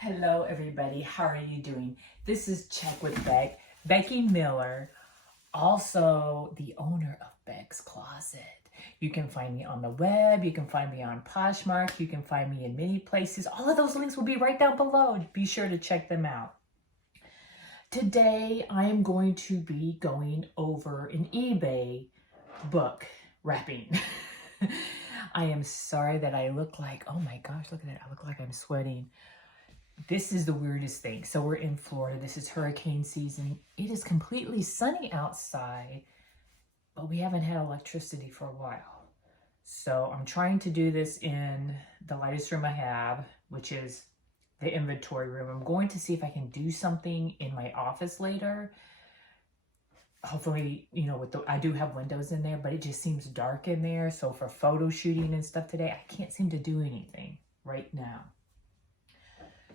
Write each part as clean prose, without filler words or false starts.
Hello, everybody. How are you doing? This is Check with Becky Miller, also the owner of Beck's Closet. You can find me on the web. You can find me on Poshmark. You can find me in many places. All of those links will be right down below. Be sure to check them out. Today, I am going to be going over an eBay book wrapping. I am sorry that I look like, oh my gosh, look at that. I look like I'm sweating. This is the weirdest thing. So we're in Florida. This is hurricane season. It is completely sunny outside, but we haven't had electricity for a while. So I'm trying to do this in the lightest room I have, which is the inventory room. I'm going to see if I can do something in my office later. Hopefully, I do have windows in there, but it just seems dark in there. So for photo shooting and stuff today, I can't seem to do anything right now.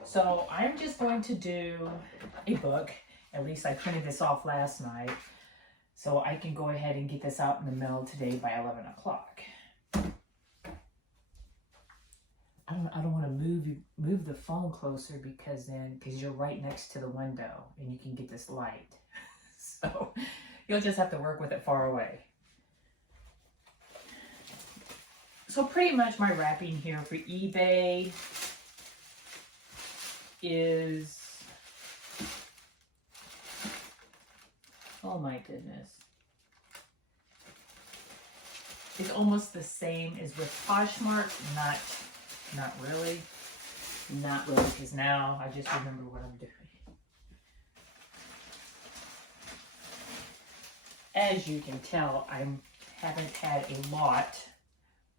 So I'm just going to do a book. At least I printed this off last night. So I can go ahead and get this out in the mail today by 11 o'clock. I don't want to move the phone closer because you're right next to the window and you can get this light. So you'll just have to work with it far away. So pretty much my wrapping here for eBay is, oh my goodness, it's almost the same as with Poshmark. Not really, because now I just remember what I'm doing. As you can tell, I haven't had a lot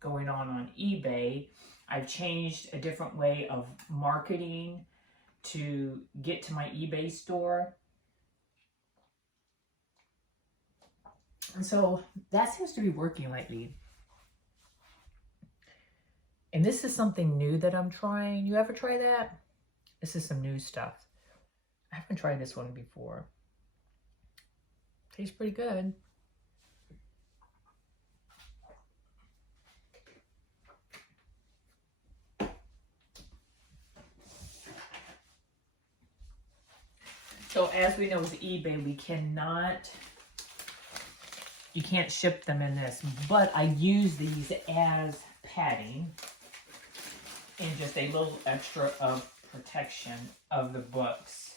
going on eBay. I've changed a different way of marketing to get to my eBay store. And so that seems to be working lately. And this is something new that I'm trying. You ever try that? This is some new stuff. I haven't tried this one before. Tastes pretty good. So as we know with eBay, you can't ship them in this, but I use these as padding and just a little extra of protection of the books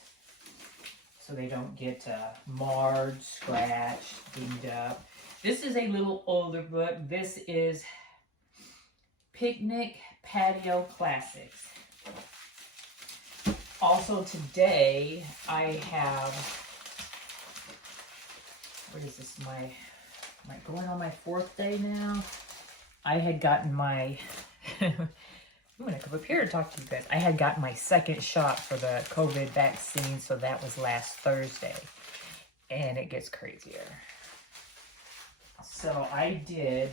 so they don't get marred, scratched, dinged up. This is a little older book. This is Picnic Patio Classics. Also today, I have, what is this, am I going on my 4th day now? I had gotten my, I'm gonna come up here to talk to you guys. I had gotten my 2nd shot for the COVID vaccine, so that was last Thursday. And it gets crazier. So I did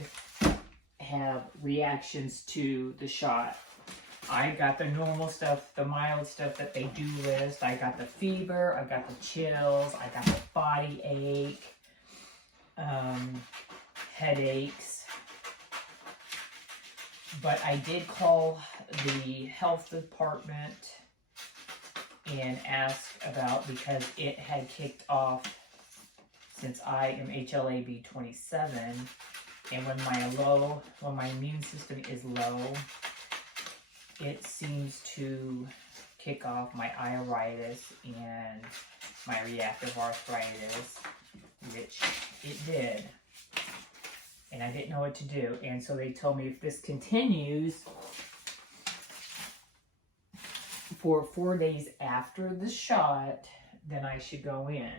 have reactions to the shot. I got the normal stuff, the mild stuff that they do list. I got the fever, I got the chills, I got the body ache, headaches. But I did call the health department and ask about, because it had kicked off since I am HLA-B 27, and when my immune system is low, it seems to kick off my iritis and my reactive arthritis, which it did. And I didn't know what to do. And so they told me if this continues for 4 days after the shot, then I should go in.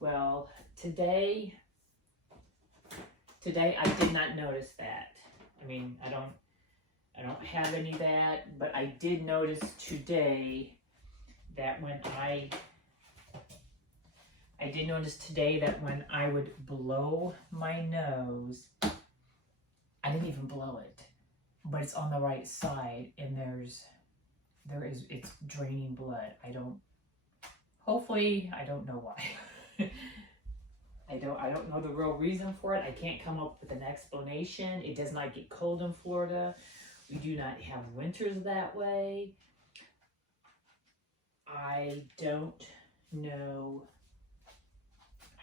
Well, today I did not notice that. I mean, I don't have any of that, but I did notice today that when I would blow my nose, I didn't even blow it, but it's on the right side, and it's draining blood. Hopefully, I don't know why. I don't know the real reason for it. I can't come up with an explanation. It does not get cold in Florida. We do not have winters that way. I don't know.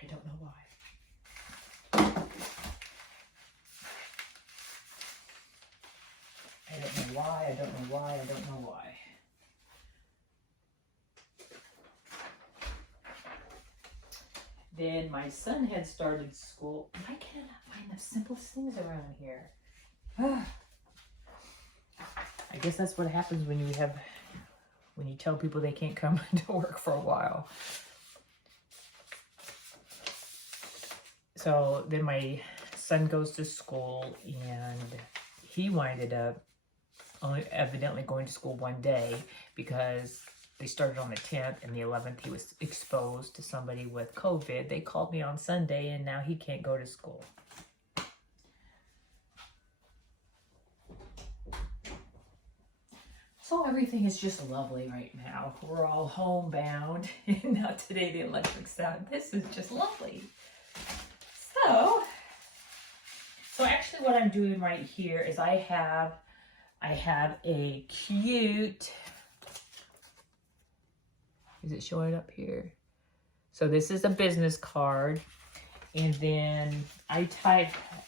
I don't know why. I don't know why. I don't know why. I don't know why. Then my son had started school. Why can't I find the simplest things around here? I guess that's what happens when you tell people they can't come to work for a while. So then my son goes to school, and he winded up only evidently going to school one day because they started on the 10th, and the 11th he was exposed to somebody with COVID. They called me on Sunday, and now he can't go to school. So everything is just lovely right now. We're all homebound, and now today the electric's out. This is just lovely. So actually what I'm doing right here is I have a cute, is it showing up here? So this is a business card, and then I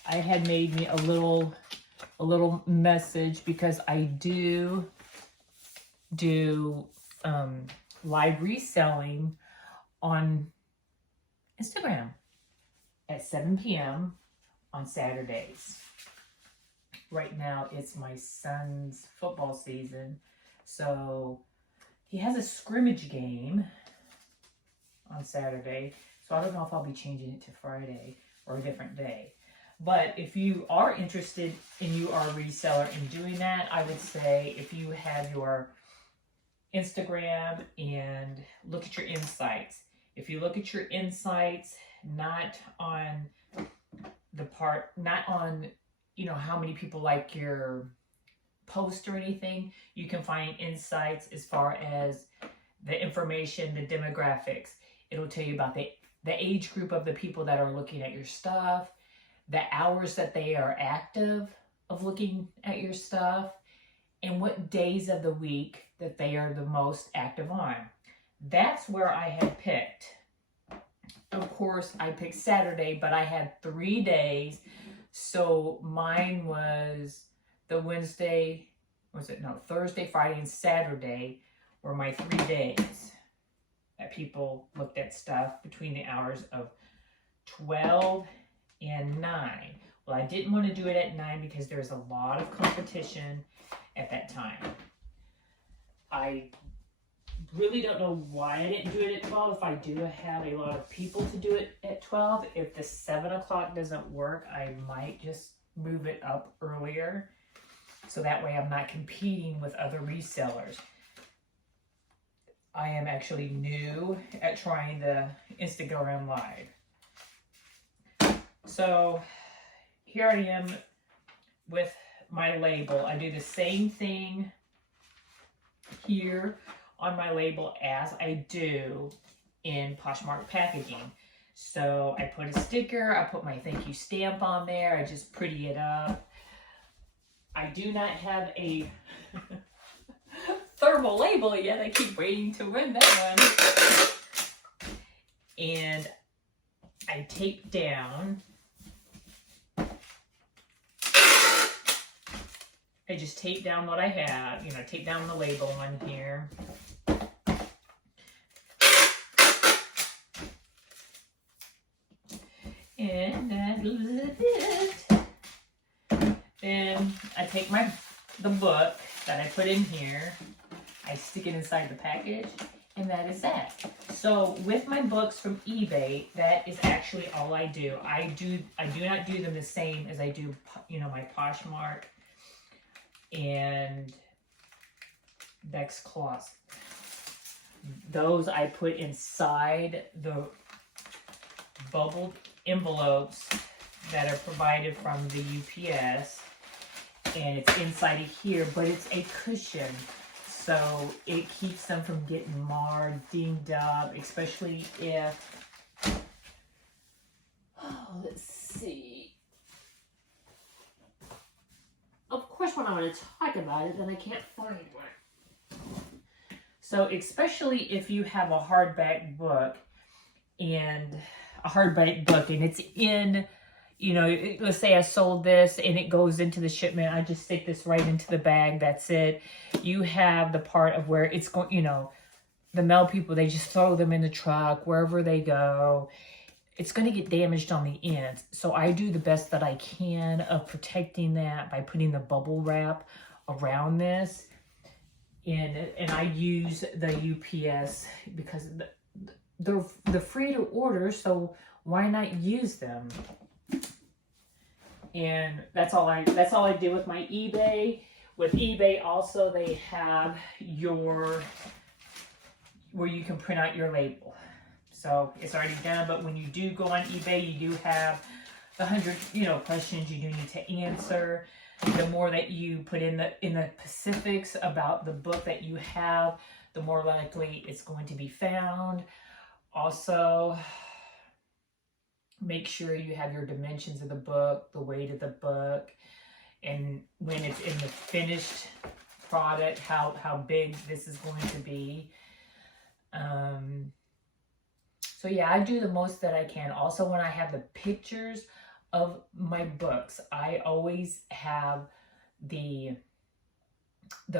had made me a little message because I do live reselling on Instagram at 7 p.m. on Saturdays. Right now it's my son's football season, so he has a scrimmage game on Saturday, so I don't know if I'll be changing it to Friday or a different day. But if you are interested and you are a reseller in doing that, I would say if you have your Instagram and look at your insights. If you look at your insights, not on how many people like your post or anything, you can find insights as far as the information, the demographics. It'll tell you about the age group of the people that are looking at your stuff, the hours that they are active of looking at your stuff, and what days of the week that they are the most active on. That's where I had picked. Of course, I picked Saturday, but I had 3 days. So mine was the Thursday, Friday, and Saturday were my 3 days that people looked at stuff between the hours of 12 and 9. Well, I didn't want to do it at 9 because there's a lot of competition at that time. I really don't know why I didn't do it at 12. If I do have a lot of people to do it at 12, if the 7 o'clock doesn't work, I might just move it up earlier. So that way I'm not competing with other resellers. I am actually new at trying the Instagram Live. So here I am with my label. I do the same thing here on my label as I do in Poshmark packaging. So I put a sticker, I put my thank you stamp on there, I just pretty it up. I do not have a thermal label yet. I keep waiting to win that one. And I tape down. I just tape down what I have, tape down the label on here. And that is it. Then I take the book that I put in here, I stick it inside the package, and that is that. So with my books from eBay, that is actually all I do. I do not do them the same as I do, my Poshmark and Beck's Closet. Those I put inside the bubbled envelopes that are provided from the UPS, and it's inside of here, but it's a cushion, so it keeps them from getting marred, dinged up, especially if, let's see. Of course, when I want to talk about it, then I can't find one. So especially if you have a hardback book and it's in, you know, let's say I sold this and it goes into the shipment. I just stick this right into the bag. That's it. You have the part of where it's going, you know, the mail people, they just throw them in the truck wherever they go. It's going to get damaged on the ends. So I do the best that I can of protecting that by putting the bubble wrap around this. And I use the UPS because they're free to order, so why not use them? And that's all I did with my eBay. With eBay also, they have where you can print out your label. So it's already done, but when you do go on eBay, you do have the 100, you know, questions you do need to answer. The more that you put in the specifics about the book that you have, the more likely it's going to be found. Also, make sure you have your dimensions of the book, the weight of the book, and when it's in the finished product, how big this is going to be. So yeah, I do the most that I can. Also, when I have the pictures of my books, I always have the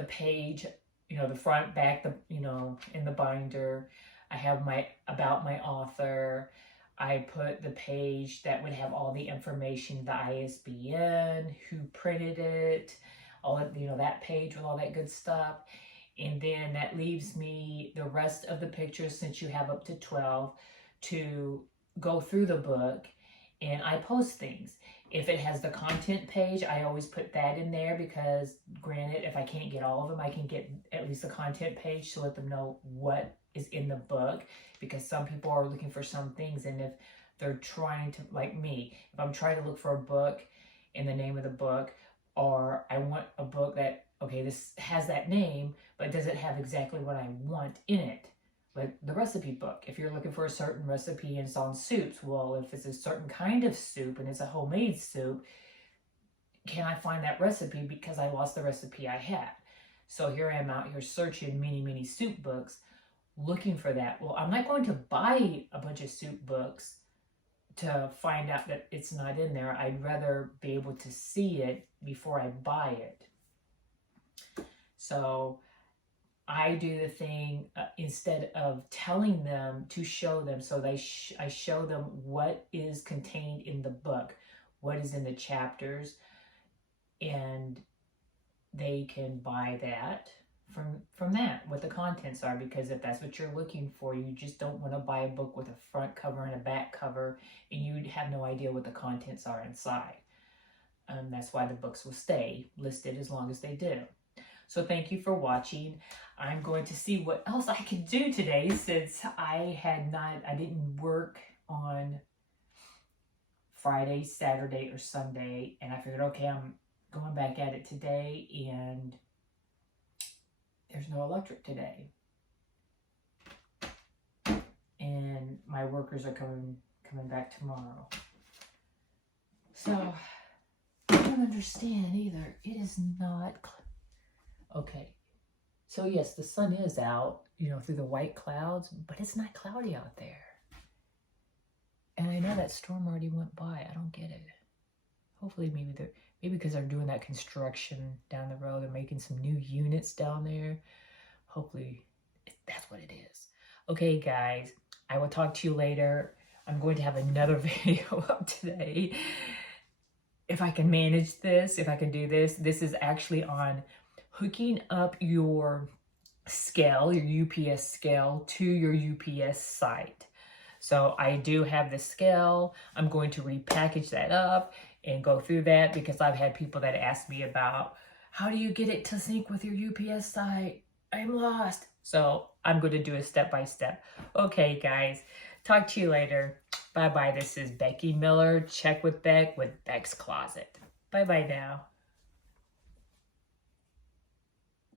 page, you know, the front, back, you know, in the binder. I have about my author. I put the page that would have all the information, the ISBN, who printed it, all of, you know, that page with all that good stuff. And then that leaves me the rest of the pictures, since you have up to 12, to go through the book. And I post things. If it has the content page, I always put that in there because, granted, if I can't get all of them, I can get at least the content page to let them know what is in the book, because some people are looking for some things, and if they're trying to, like me, if I'm trying to look for a book in the name of the book, or I want a book that, okay, this has that name, but does it have exactly what I want in it? Like the recipe book, if you're looking for a certain recipe and it's on soups, well, if it's a certain kind of soup and it's a homemade soup, can I find that recipe because I lost the recipe I had? So here I am out here searching many soup books, looking for that. Well, I'm not going to buy a bunch of soup books to find out that it's not in there. I'd rather be able to see it before I buy it. So I do the thing instead of telling them to show them. So I show them what is contained in the book, what is in the chapters, and they can buy that from that, what the contents are, because if that's what you're looking for, you just don't want to buy a book with a front cover and a back cover and you have no idea what the contents are inside. That's why the books will stay listed as long as they do. So thank you for watching. I'm going to see what else I can do today, since I didn't work on Friday, Saturday, or Sunday, and I figured, okay, I'm going back at it today, and there's no electric today. And my workers are coming back tomorrow. So I don't understand either. It is not okay. So yes, the sun is out, you know, through the white clouds, but it's not cloudy out there. And I know that storm already went by. I don't get it. Hopefully maybe because they're doing that construction down the road, they're making some new units down there. Hopefully that's what it is. Okay, guys, I will talk to you later. I'm going to have another video up today. If I can manage this, if I can do this. This is actually on hooking up your scale, your UPS scale, to your UPS site. So I do have the scale. I'm going to repackage that up and go through that, because I've had people that ask me about, how do you get it to sync with your UPS site? I'm lost. So I'm going to do a step-by-step. Okay, guys, talk to you later. Bye-bye. This is Becky Miller. Check with Beck with Beck's Closet. Bye-bye now.